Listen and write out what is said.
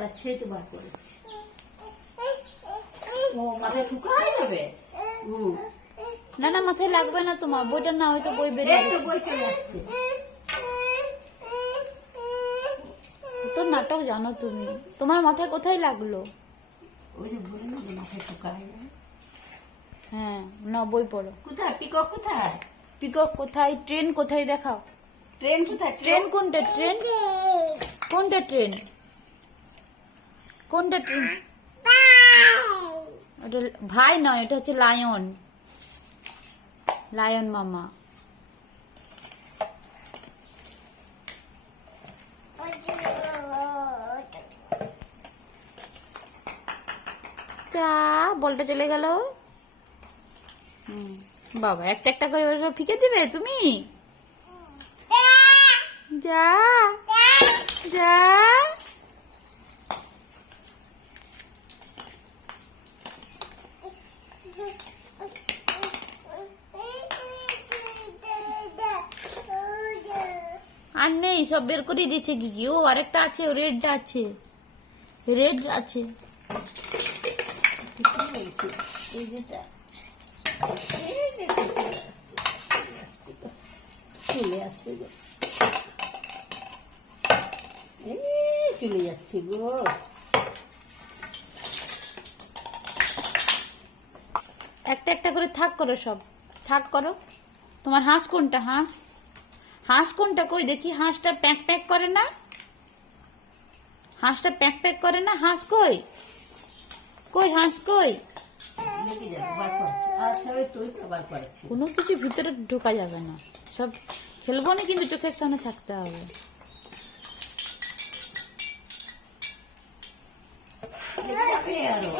করাচ্ছে, এই তো বার করেছে। ও মাথায় ঠুকাই দেবে। না না, মাথায় লাগবে না তোমার। বইটা না, হয়তো বই বেরিয়ে এই তো গেছে। বই চলে আসছে। তোর নাটক জানো তুমি। তোমার মাথায় কোথায় লাগলো? ওই যে বলি না যে মাথায় ঠুকাই দেবে। হ্যাঁ, না বই পড়ো। কোথায় পিকক কোথায়? পিকক কোথায়? ট্রেন কোথায় দেখাও। ট্রেন কোথায়? ট্রেন কোনটা? ট্রেন কোনটা? ট্রেন কোনটা? ট্রেন ওটা ভাই নয়, এটা হচ্ছে লায়ন। লায়ন মামা। তা বলটা চলে গেল। বাবা, একটা একটা করে ওরা সব ফিকে দিবে তুমি? যা যা। আর নেই, সব বের করে দিয়েছে গিগি। ও আরেকটা আছে, রেড আছে, রেড আছে। এই যেটা চলে আসছে গো, চলে যাচ্ছে গো। একটা একটা করে থাক করো, সব থাক করো। তোমার হাঁস কোনটা? হাঁস হাঁস কোনটা? কই দেখি। হাঁসটা প্যাক প্যাক করে না? হাঁসটা প্যাক প্যাক করে না? হাঁস কই? কই হাঁস কই? লেগে যাবে, বার করছে। আচ্ছা, ওই তুই তো বার করাচ্ছি। কোনো কিছু ভিতরে ঢোকা যাবে না। সব খেলবো না, কিন্তু চোখের সামনে থাকতে হবে। লেগে যাবে আরো।